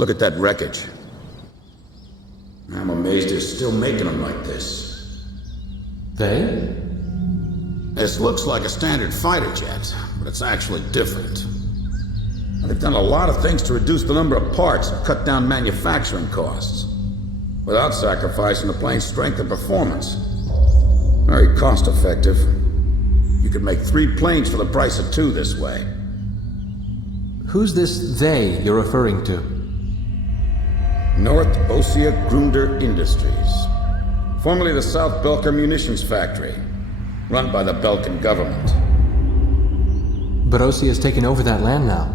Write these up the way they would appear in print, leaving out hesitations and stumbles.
Look at that wreckage. I'm amazed they're still making them like this. They? This looks like a standard fighter jet, but it's actually different. They've done a lot of things to reduce the number of parts and cut down manufacturing costs, without sacrificing the plane's strength and performance. Very cost-effective. You could make 3 planes for the price of 2 this way. Who's this they you're referring to? North Ossia Grunder Industries, formerly the South Belker Munitions Factory, run by the Belkan government. But Ossia has taken over that land now.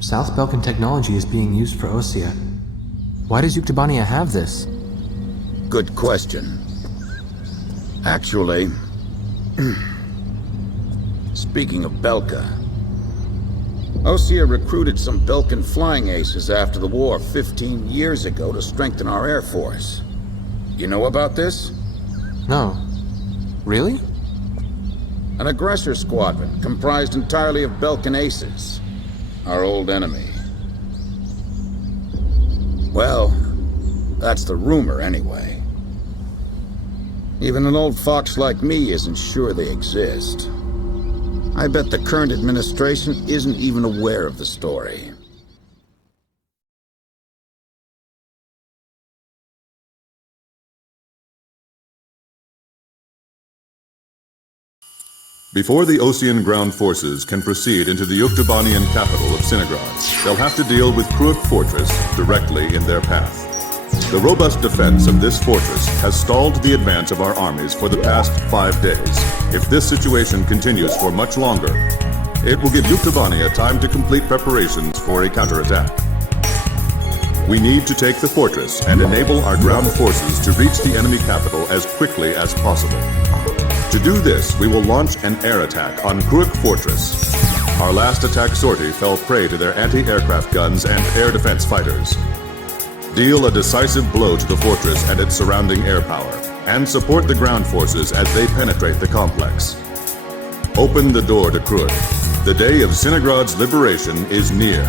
South Belkan technology is being used for Ossia. Why does Yuktobania have this? Good question. Actually, speaking of Belka, Ossia recruited some Belkan flying aces after the war 15 years ago to strengthen our Air Force. You know about this? No. Really? An aggressor squadron comprised entirely of Belkan aces, our old enemy. Well, that's the rumor anyway. Even an old fox like me isn't sure they exist. I bet the current administration isn't even aware of the story. Before the Ossian ground forces can proceed into the Yuktobanian capital of Sinagrad, they'll have to deal with Kruik Fortress directly in their path. The robust defense of this fortress has stalled the advance of our armies for the past 5 days. If this situation continues for much longer, it will give Yuktobania time to complete preparations for a counterattack. We need to take the fortress and enable our ground forces to reach the enemy capital as quickly as possible. To do this, we will launch an air attack on Kruik Fortress. Our last attack sortie fell prey to their anti-aircraft guns and air defense fighters. Deal a decisive blow to the fortress and its surrounding air power, and support the ground forces as they penetrate the complex. Open the door to Kruik. The day of Sinagrad's liberation is near.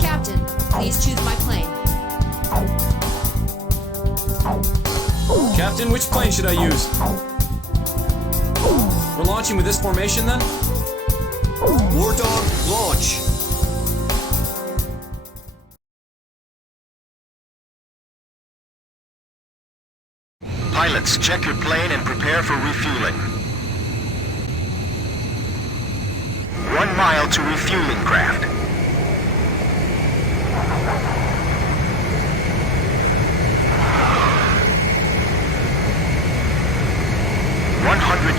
Captain, please choose my plane. Captain, which plane should I use? We're launching with this formation then? War Dog, launch! Pilots, check your plane and prepare for refueling. 1 mile to refueling craft.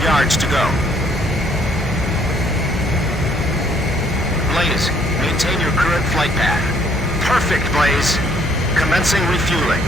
Yards to go. Blaze, maintain your current flight path. Perfect, Blaze. Commencing refueling.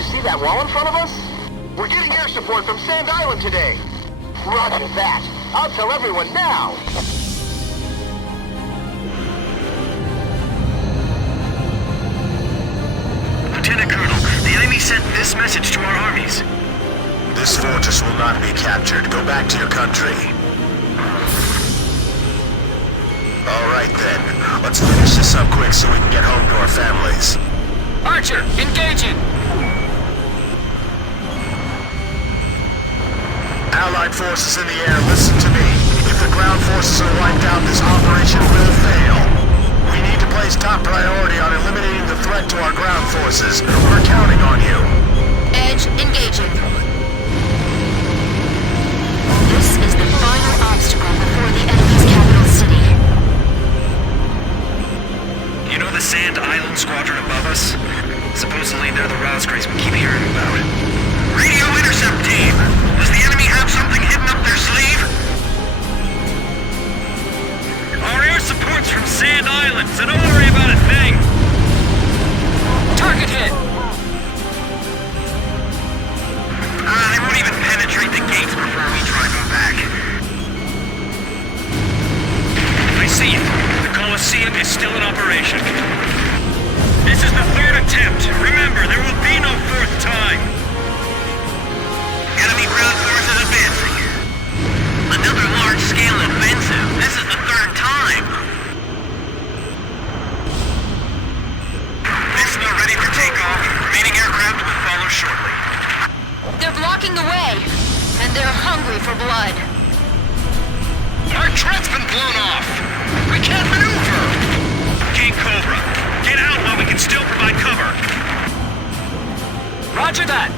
you see that wall in front of us? We're getting air support from Sand Island today. Roger that. I'll tell everyone now. Lieutenant Colonel, the enemy sent this message to our armies. This fortress will not be captured. Go back to your country. All right then. Let's finish this up quick so we can get home to our families. Archer, engaging! Allied forces in the air, listen to me. If the ground forces are wiped out, this operation will fail. We need to place top priority on eliminating the threat to our ground forces. We're counting on you. Edge engaging. This is the final obstacle before the enemy's capital city. You know the Sand Island squadron above us? Supposedly they're the Rosgraves we keep hearing about. Radio intercept team! Does the enemy have something hidden up their sleeve? Our air support's from Sand Island, so don't worry about a thing! Target hit! They won't even penetrate the gates before we drive them back. I see it. The Colosseum is still in operation. This is the third attempt. Remember, there will be no fourth time. Enemy ground forces advancing. Another large-scale offensive. This is the third time. This not ready for takeoff. Remaining aircraft will follow shortly. They're blocking the way, and they're hungry for blood. Our tread's been blown off. We can't maneuver. King Cobra, get out while we can still provide cover. Roger that!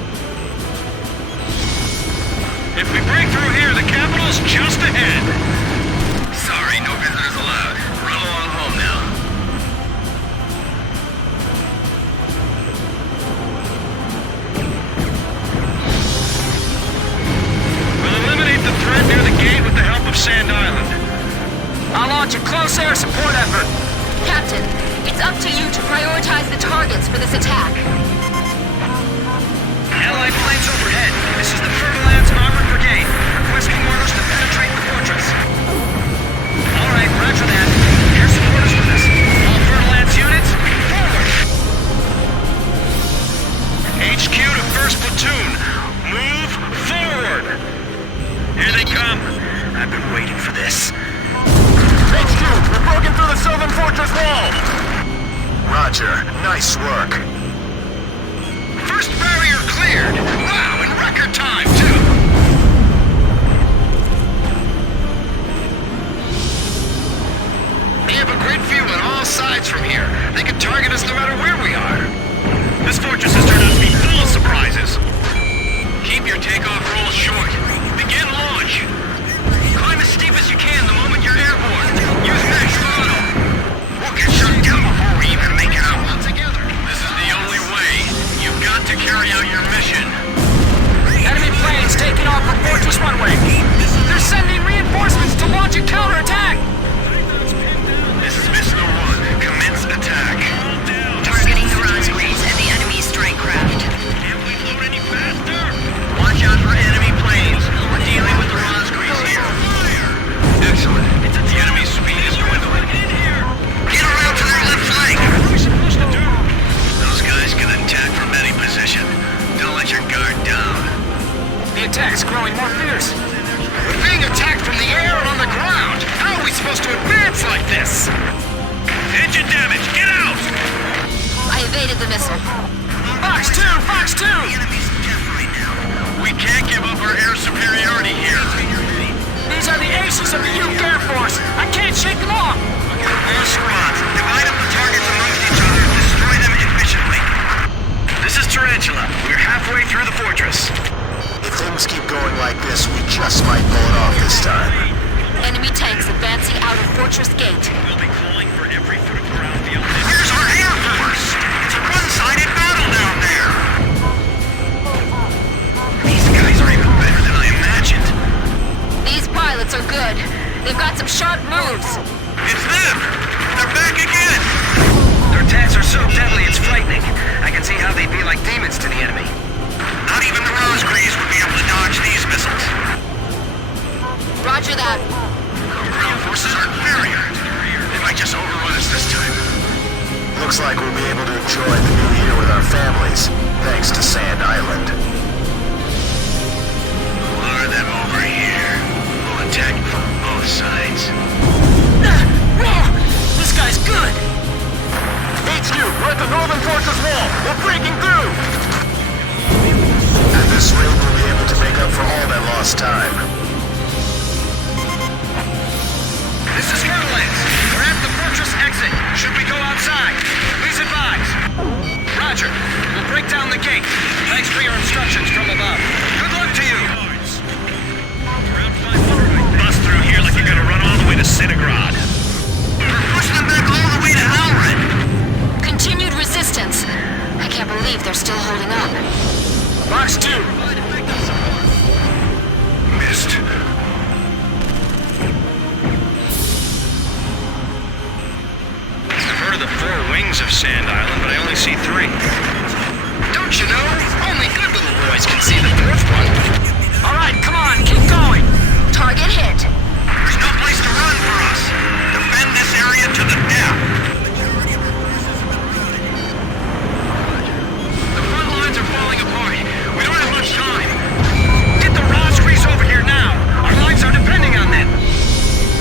If we break through here, the capital's just ahead. Sorry, no visitors allowed. Run along home now. We'll eliminate the threat near the gate with the help of Sand Island. I'll launch a close air support effort. Captain, it's up to you to prioritize the targets for this attack. Allied planes overhead. This is the Fer-de-Lance Armored Brigade, requesting orders to penetrate the fortress. All right, roger that. Here's some orders for this. All Fer-de-Lance units, forward! HQ to 1st Platoon, move forward! Here they come. I've been waiting for this. HQ, we're broken through the southern fortress wall! Roger, nice work. First barrier cleared! Wow, in record time, too! They have a great view on all sides from here. They can target us no matter where we are. This fortress has turned out to be full of surprises. Keep your takeoff rolls short. Begin launch. Climb as steep as you can the moment you're airborne. Use max throttle. We'll get shut down before we even make it out. Together. This is the only way. You've got to carry out your mission. Enemy planes taking off from Fortress Runway. They're sending reinforcements to launch a counterattack. This is Missile 1. Commence attack. Targeting the Rosgraves and the enemy's strike craft. Can't we load any faster? Watch out for enemy planes. We're dealing with the Rosgraves here. Excellent. The enemy's speed is dwindling. Get around to their left flank. What are we supposed to do? Those guys can attack from any position. Don't let your guard down. The attack's growing more fierce. We're being attacked from the air and on the ground. How are we supposed to advance like this? Engine damage. Get out! I evaded the missile. Fox 2! Fox 2! The enemy's deaf right now. We can't give up our air superiority here. These are the aces of the Uke Air Force. I can't shake them off. All squads, divide up the targets amongst each other and destroy them efficiently. This is Tarantula. We're halfway through the fortress. If things keep going like this, we just might pull it off this time. Enemy tanks advancing out of Fortress Gate. We'll be calling for every foot of ground beyond this. Where's our air force? It's a one-sided battle down there. These guys are even better than I imagined. These pilots are good. They've got some sharp moves. It's them! They're back again! Their attacks are so deadly, it's frightening. I can see how they'd be like demons to the enemy. Not even the Rosecrees would be able to dodge these missiles. Roger that. Ground forces are inferior. They might just overrun us this time. Looks like we'll be able to enjoy the new year with our families, thanks to Sand Island. Lure them over here. We'll attack from both sides. This guy's good! HQ, we're at the Northern Fortress wall! We're breaking through! At this rate, we'll be able to make up for all that lost time. This is Fairlands. We're at the fortress exit. Should we go outside? Please advise. Roger. We'll break down the gate. Thanks for your instructions from above. Good luck to you. Bust through here like you're gonna run all the way to Cinegrad. We're pushing them back all the way to Halred. Continued resistance. I can't believe they're still holding up. Box 2! Missed. I've heard of the 4 wings of Sand Island, but I only see 3. Don't you know? Only good little boys can see the 4th one. Alright, come on, keep going! Target hit. There's no place to run for us. Defend this area to the death. The front lines are falling apart. We don't have much time. Get the Rosecrees over here now. Our lives are depending on them.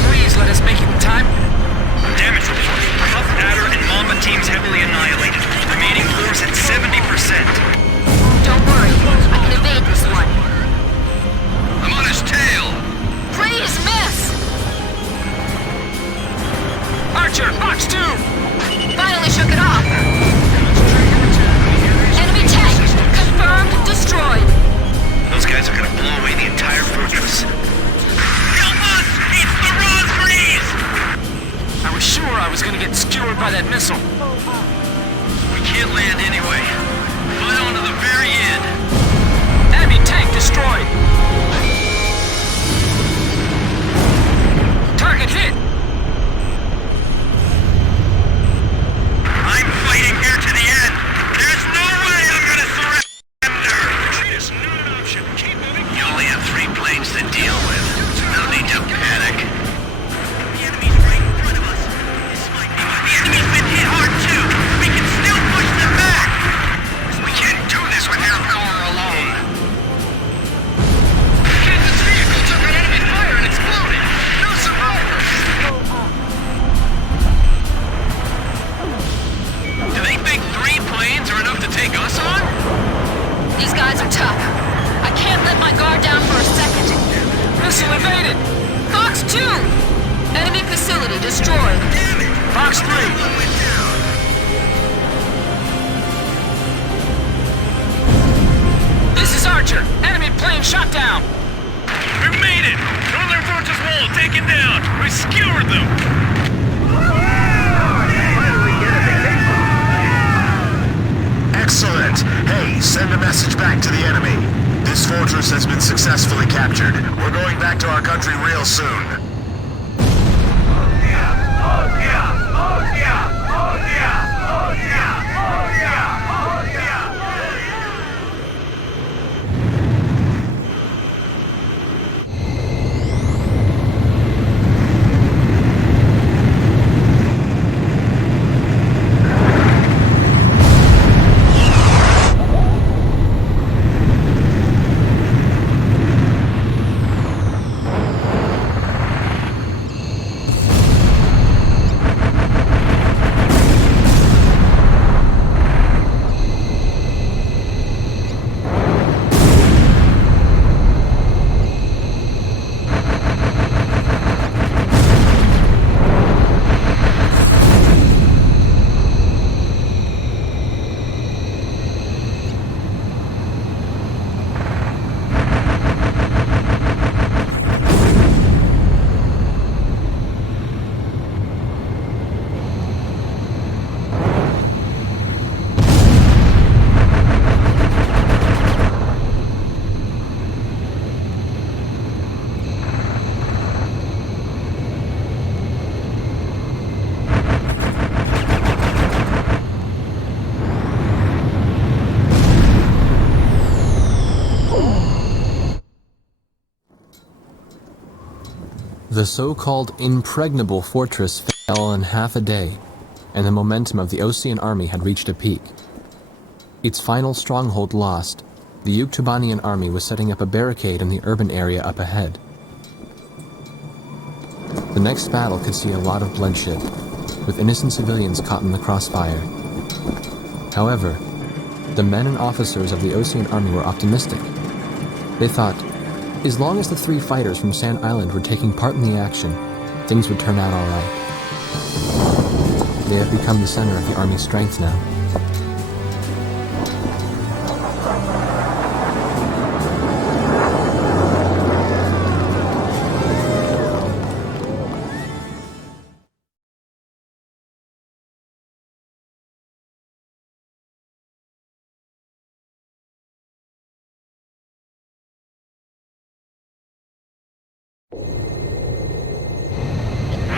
Please let us make it in time. Damage report. Puff, Adder, and Mamba teams heavily annihilated. Remaining force at 70%. Don't worry. I can evade this one. I'm on his tail. Please miss! Archer, box 2! Finally shook it off. Enemy tank. Confirmed destroyed. Those guys are gonna blow away the entire fortress. Help us! It's the Rosecrees! I was sure I was gonna get skewered by that missile. We can't land anyway. Fight on to the very end. Enemy tank destroyed! Target hit! I'm fighting here to the end. There's no way I'm gonna surrender. Retreat is not an option. Keep moving. You only have 3 planes to deal with. No need to panic. The enemy's right in front of us. The enemy's been hit hard too. We can still push them back. We can't do this with air power alone. Kansas vehicle took an enemy fire and exploded. No survivors. Do they think 3 planes are enough to take us on? These guys are tough. I can't let my guard down for a second. Missile evaded! Box 2! Enemy facility destroyed. Box 3! This is Archer! Enemy plane shot down! We made it! Northern Fortress wall taken down! We skewered them! Excellent! Hey, send a message back to the enemy. This fortress has been successfully captured. We're going back to our country real soon. The so-called impregnable fortress fell in half a day, and the momentum of the Osean army had reached a peak. Its final stronghold lost, the Yuktubanian army was setting up a barricade in the urban area up ahead. The next battle could see a lot of bloodshed, with innocent civilians caught in the crossfire. However, the men and officers of the Osean army were optimistic. They thought, as long as the 3 fighters from Sand Island were taking part in the action, things would turn out all right. They have become the center of the army's strength now.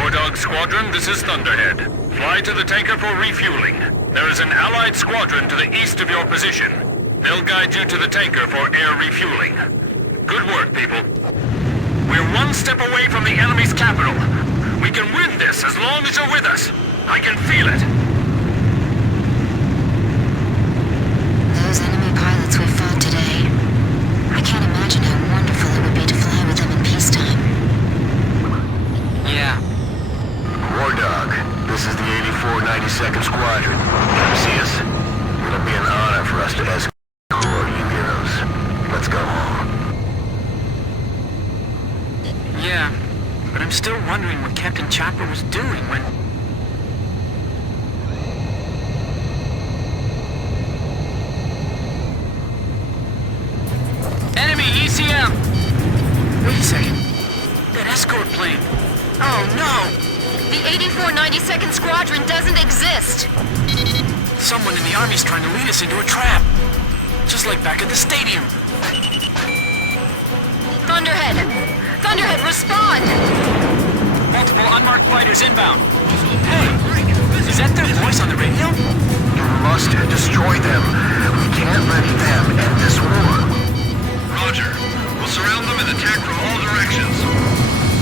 Wardog Squadron, this is Thunderhead. Fly to the tanker for refueling. There is an allied squadron to the east of your position. They'll guide you to the tanker for air refueling. Good work, people. We're one step away from the enemy's capital. We can win this as long as you're with us. I can feel it. Those enemy pilots we fought today. I can't imagine how wonderful it would be to fly with them in peacetime. Yeah. War Dog, this is the 8492nd Squadron. Can you see us? It'll be an honor for us to escort you heroes. Let's go home. Yeah, but I'm still wondering what Captain Chopper was doing when... Enemy ECM! Wait a second. That escort plane. Oh no! The 8492nd Squadron doesn't exist! Someone in the army's trying to lead us into a trap. Just like back at the stadium. Thunderhead! Thunderhead, respond! Multiple unmarked fighters inbound. Hey! Is that their voice on the radio? You must destroy them. We can't let them end this war. Roger. We'll surround them and attack from all directions.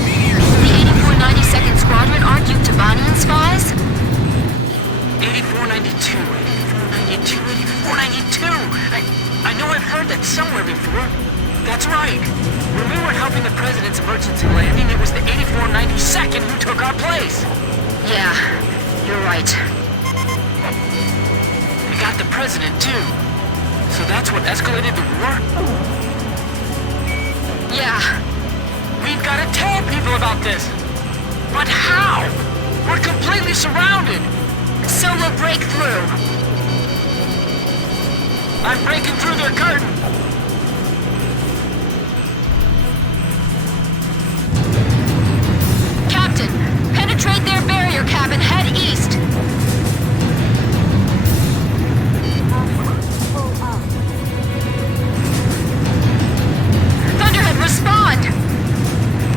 The 8492nd Squadron aren't Yuktubanian spies? 8492, 8492, 8492! I know I've heard that somewhere before. That's right. When we were helping the President's emergency landing, it was the 8492nd who took our place. Yeah, you're right. We got the President, too. So that's what escalated the war? Yeah. We've got to tell people about this. But how? We're completely surrounded. So we'll break through. I'm breaking through their curtain. Captain, penetrate their barrier cap and head east. Thunderhead, respond!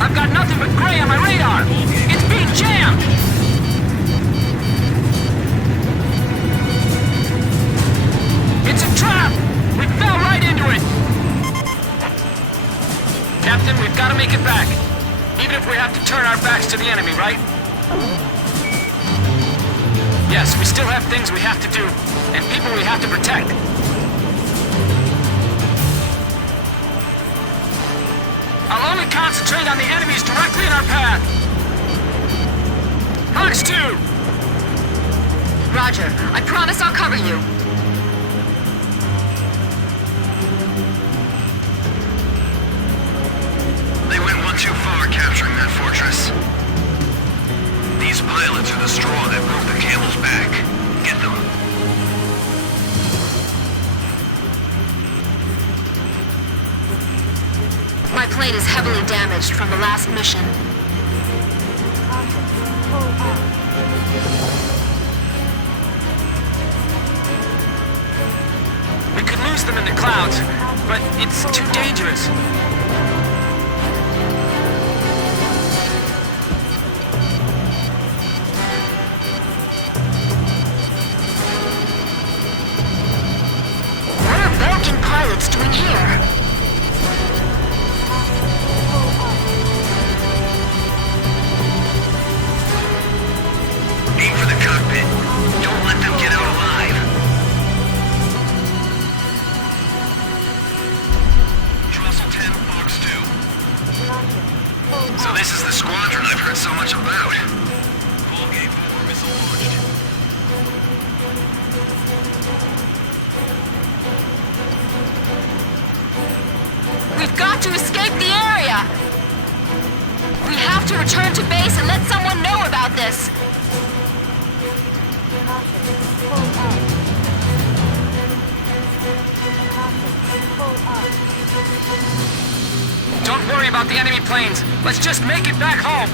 I've got nothing but gray on my radar. It's being jammed. It's a trap! We fell right into it! Captain, we've got to make it back. Even if we have to turn our backs to the enemy, right? Yes, we still have things we have to do, and people we have to protect. I'll only concentrate on the enemies directly in our path. Hawks 2! Roger, I promise I'll cover you. They went one too far capturing that fortress. These pilots are the straw that broke the camel's back. Get them. My plane is heavily damaged from the last mission. We could lose them in the clouds, but it's too dangerous. What are Belkin pilots doing here? this is the squadron I've heard so much about. Volgate 4 missile launched. We've got to escape the area! We have to return to base and let someone know about this! Don't worry about the enemy planes. Let's just make it back home.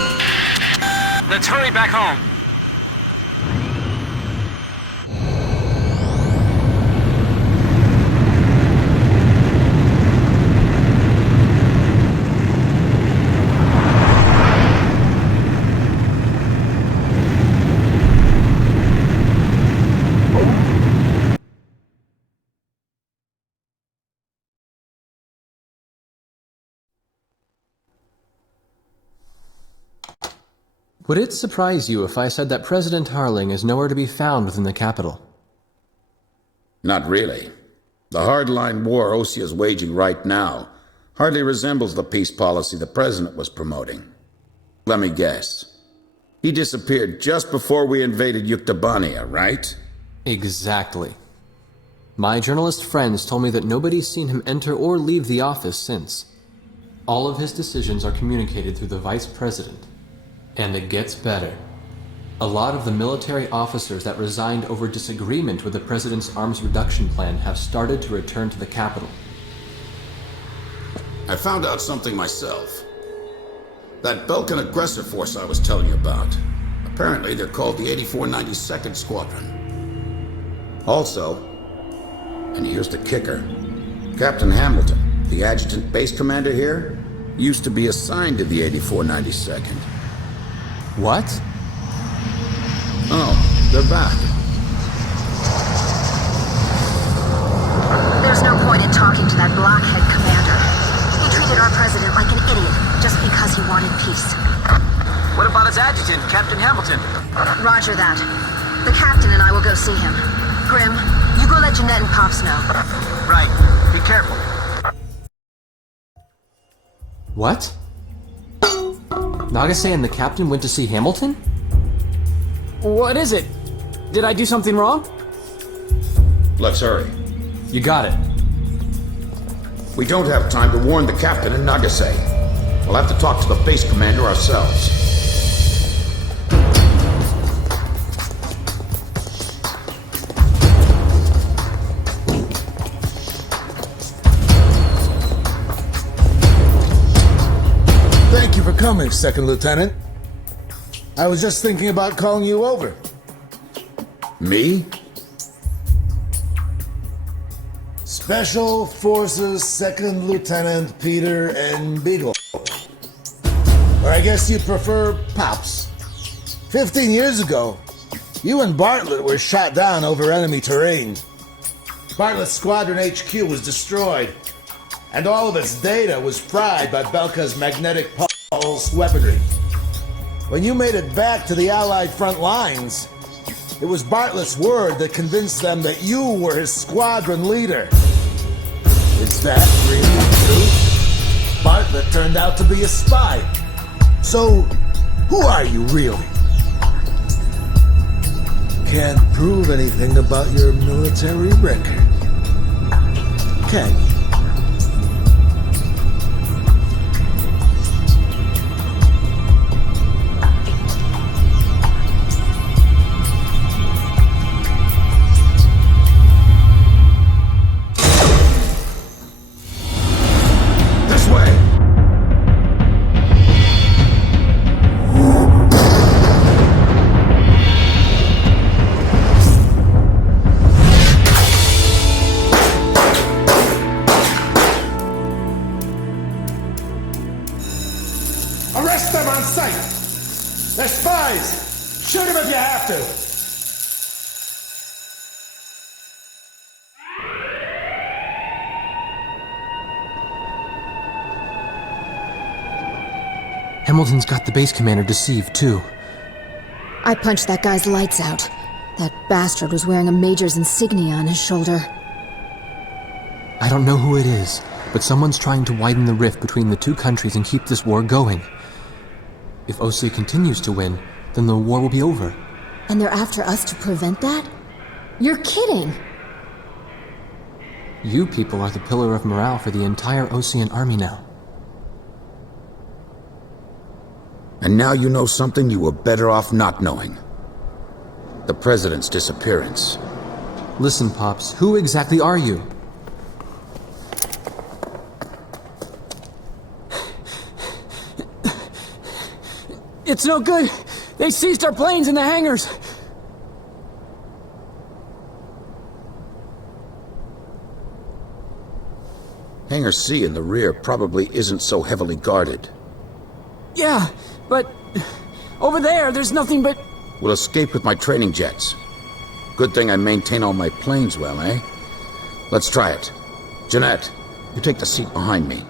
Let's hurry back home. Would it surprise you if I said that President Harling is nowhere to be found within the capital? Not really. The hardline war Osea is waging right now hardly resembles the peace policy the president was promoting. Let me guess. He disappeared just before we invaded Yuktobania, right? Exactly. My journalist friends told me that nobody's seen him enter or leave the office since. All of his decisions are communicated through the vice president. And it gets better. A lot of the military officers that resigned over disagreement with the president's arms reduction plan have started to return to the capital. I found out something myself. That Belkan aggressor force I was telling you about. Apparently they're called the 8492nd Squadron. Also, and here's the kicker, Captain Hamilton, the adjutant base commander here, used to be assigned to the 8492nd. What? Oh, they're back. There's no point in talking to that blockhead commander. He treated our president like an idiot just because he wanted peace. What about his adjutant, Captain Hamilton? Roger that. The captain and I will go see him. Grim, you go let Jeanette and Pops know. Right. Be careful. What? Nagase and the captain went to see Hamilton? What is it? Did I do something wrong? Let's hurry. You got it. We don't have time to warn the captain in Nagase. We'll have to talk to the base commander ourselves. Thank you for coming, Second Lieutenant. I was just thinking about calling you over. Me? Special Forces Second Lieutenant Peter N. Beagle. Or I guess you prefer Pops. 15 years ago, you and Bartlett were shot down over enemy terrain. Bartlett's Squadron HQ was destroyed, and all of its data was fried by Belka's magnetic pulse weaponry. When you made it back to the Allied front lines, it was Bartlett's word that convinced them that you were his squadron leader. Is that really true? Bartlett turned out to be a spy. So, who are you really? Can't prove anything about your military record, can you? Arrest them on sight! They're spies! Shoot them if you have to! Hamilton's got the base commander deceived, too. I punched that guy's lights out. That bastard was wearing a major's insignia on his shoulder. I don't know who it is, but someone's trying to widen the rift between the two countries and keep this war going. If OC continues to win, then the war will be over. And they're after us to prevent that? You're kidding! You people are the pillar of morale for the entire Osean army now. And now you know something you were better off not knowing. The President's disappearance. Listen, Pops, who exactly are you? It's no good. They seized our planes in the hangars. Hangar C in the rear probably isn't so heavily guarded. Yeah, but over there's nothing but... We'll escape with my training jets. Good thing I maintain all my planes well, eh? Let's try it. Jeanette, you take the seat behind me.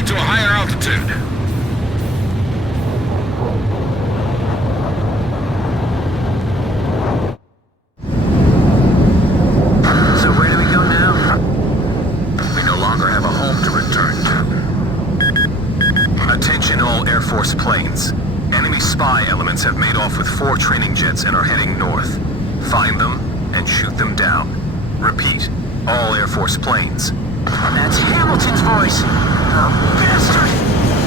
To a higher altitude. So where do we go now? We no longer have a home to return to. Attention all Air Force planes. Enemy spy elements have made off with 4 training jets and are heading north. Find them and shoot them down. Repeat, all Air Force planes. That's Hamilton's voice! Bastard!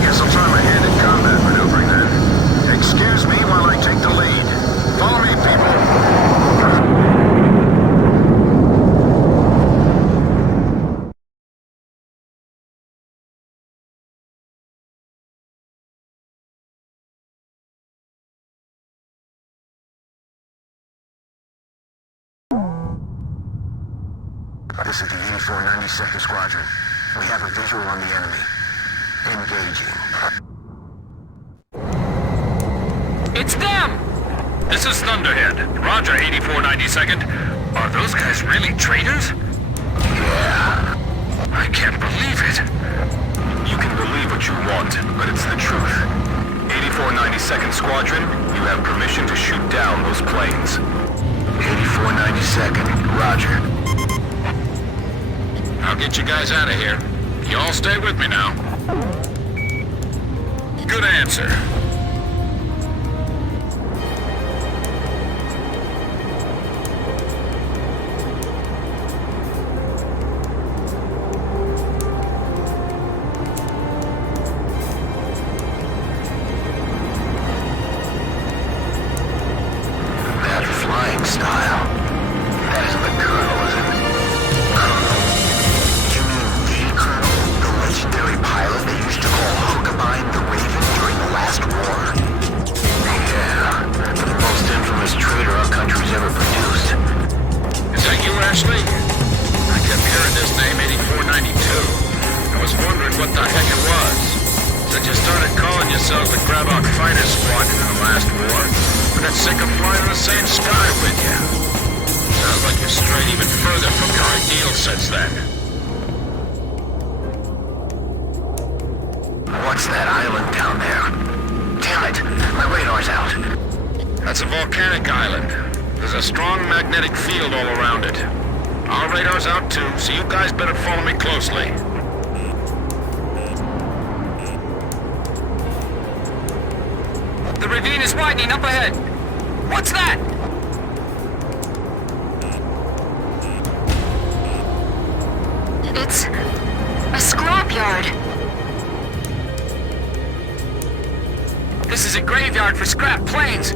Guess I'll try my hand at combat maneuvering then. Excuse me while I take the lead. Follow me, people. This is the 84 92nd Squadron. We have a visual on the enemy. Engaging. It's them! This is Thunderhead. Roger, 84 92nd. Are those guys really traitors? Yeah. I can't believe it. You can believe what you want, but it's the truth. 84 92nd Squadron, you have permission to shoot down those planes. 84 92nd, Roger. I'll get you guys out of here. You all stay with me now. Good answer. That flying style. That isn't the Colonel, is it? Colonel? You mean the Colonel? The legendary pilot they used to call Huckabine the Raven during the last war? Yeah, the most infamous traitor our country's ever produced. Is that you, Ashley? I kept hearing this name, 8492. I was wondering what the heck it was. Since you started calling yourselves the Grabok Fighter Squadron in the last war, but got sick of flying in the same sky with you. Sounds like you're strayed even further from your ideals since then. What's that island down there? Damn it, my radar's out. That's a volcanic island. There's a strong magnetic field all around it. Our radar's out too, so you guys better follow me closely. The ravine is widening up ahead. What's that? It's a scrapyard. This is a graveyard for scrap planes.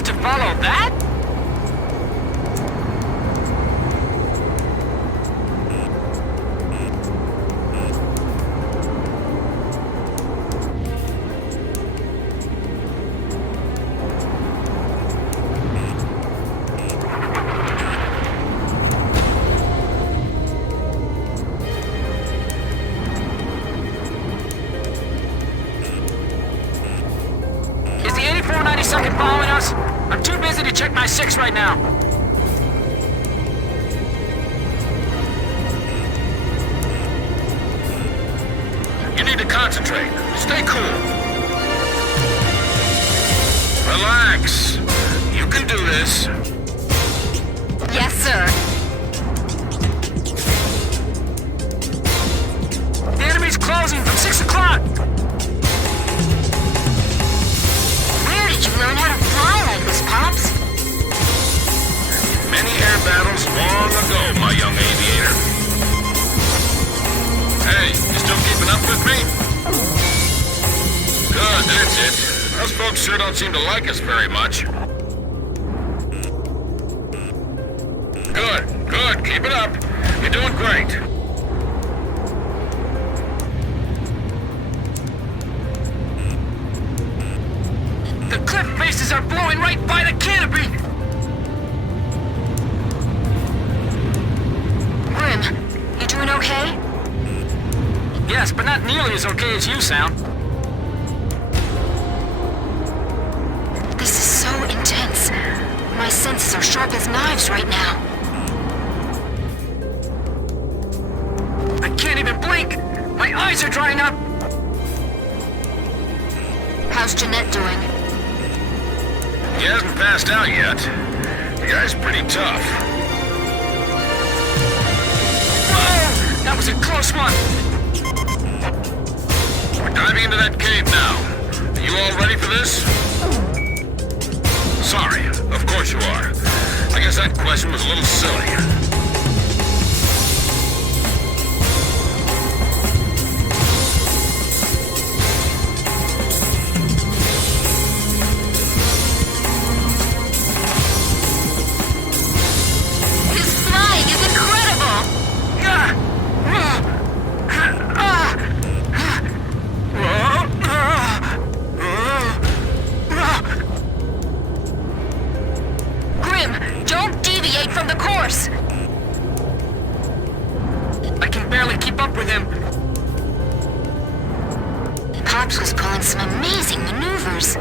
Just to follow that? Is the 8492nd following us? I'm too busy to check my 6 right now. You need to concentrate. Stay cool. Relax. You can do this. Yes, sir. The enemy's closing from 6 o'clock. Where did you learn how to fly like this, Pops? Many air battles long ago, my young aviator. Hey, you still keeping up with me? Good, that's it. Those folks sure don't seem to like us very much. Good, keep it up. You're doing great. The cliff faces are blowing right by the canopy. Grim, you doing okay? Yes, but not nearly as okay as you sound. This is so intense. My senses are sharp as knives right now. I can't even blink. My eyes are drying up. How's Jeanette doing? He hasn't passed out yet. The guy's pretty tough. Whoa! That was a close one. We're diving into that cave now. Are you all ready for this? Sorry, of course you are. I guess that question was a little silly. His flying is incredible! Grim, don't deviate from the course! I can barely keep up with him. Pops was pulling some amazing maneuvers.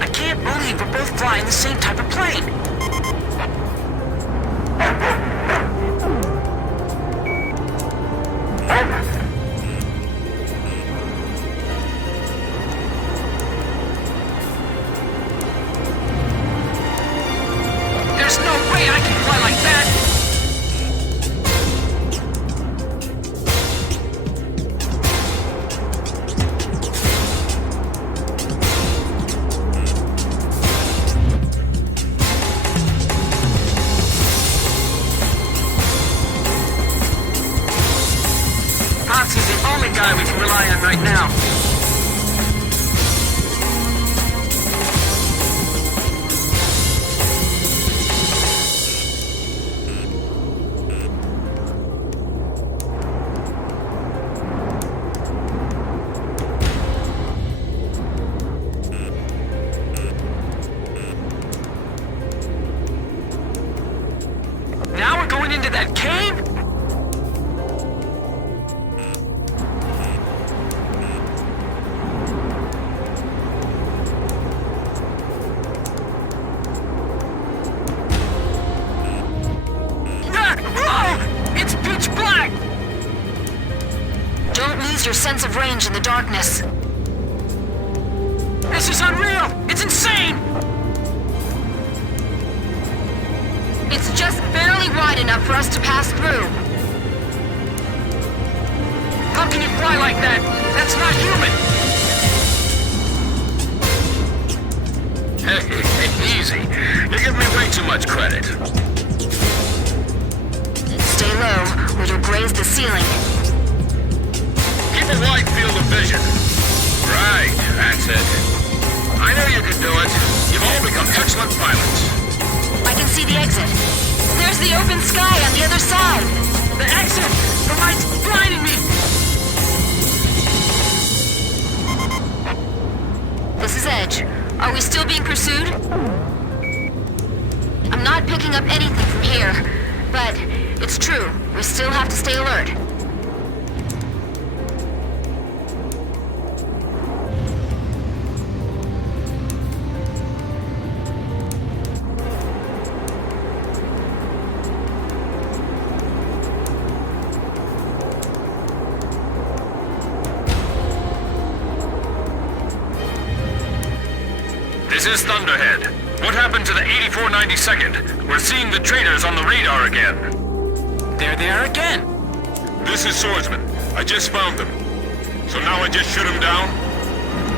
I can't believe we're both flying the same type of plane. There's no way I can fly like that. Pops is the only guy we can rely on right now. Now we're going into that cave? It's pitch black! Don't lose your sense of range in the darkness. This is unreal! It's insane! It's just barely wide enough for us to pass through. How can you fly like that? That's not human! Hey, easy. You're giving me way too much credit. Stay low, or you'll graze the ceiling. Keep a wide field of vision. Right, that's it. I know you can do it. You've all become excellent pilots. I can see the exit. There's the open sky on the other side. The exit! The light's blinding me! This is Edge. Are we still being pursued? I'm not picking up anything from here, but it's true. We still have to stay alert. This is Thunderhead. What happened to the 8492nd? We're seeing the traitors on the radar again. They're there again! This is Swordsman. I just found them. So now I just shoot him down?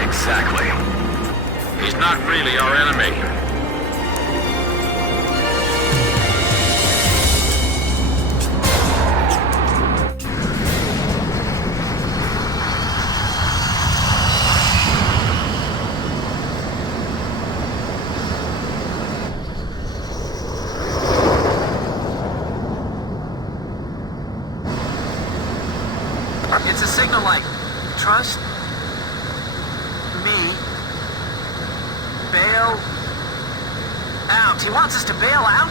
Exactly. He's not really our enemy. It's a signal like, trust me, bail out. He wants us to bail out?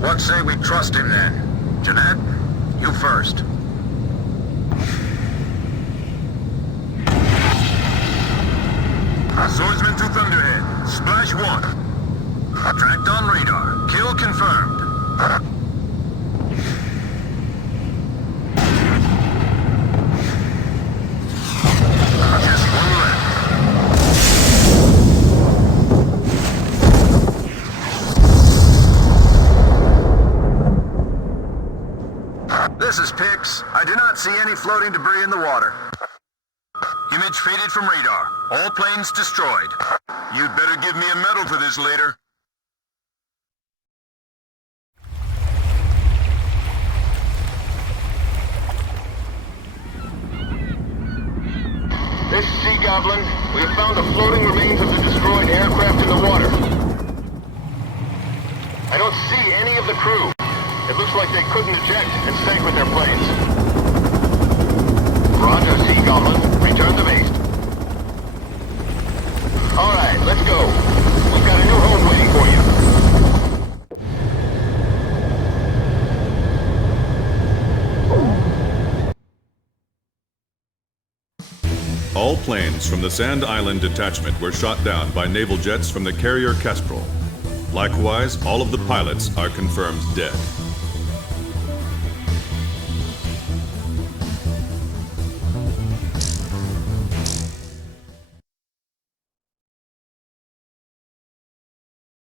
What say we trust him then? Jeanette, you first. Swordsman to Thunderhead. Splash 1. Tracked on radar. Kill confirmed. Just one left. This is Pix. I do not see any floating debris in the water. Image faded from radar. All planes destroyed. You'd better give me a medal for this later. This is Sea Goblin. We have found the floating remains of the destroyed aircraft in the water. I don't see any of the crew. It looks like they couldn't eject and sank with their planes. Roger, Sea Goblin. Return to base. All right, let's go. We've got a new home waiting for you. All planes from the Sand Island detachment were shot down by naval jets from the carrier Kestrel. Likewise, all of the pilots are confirmed dead.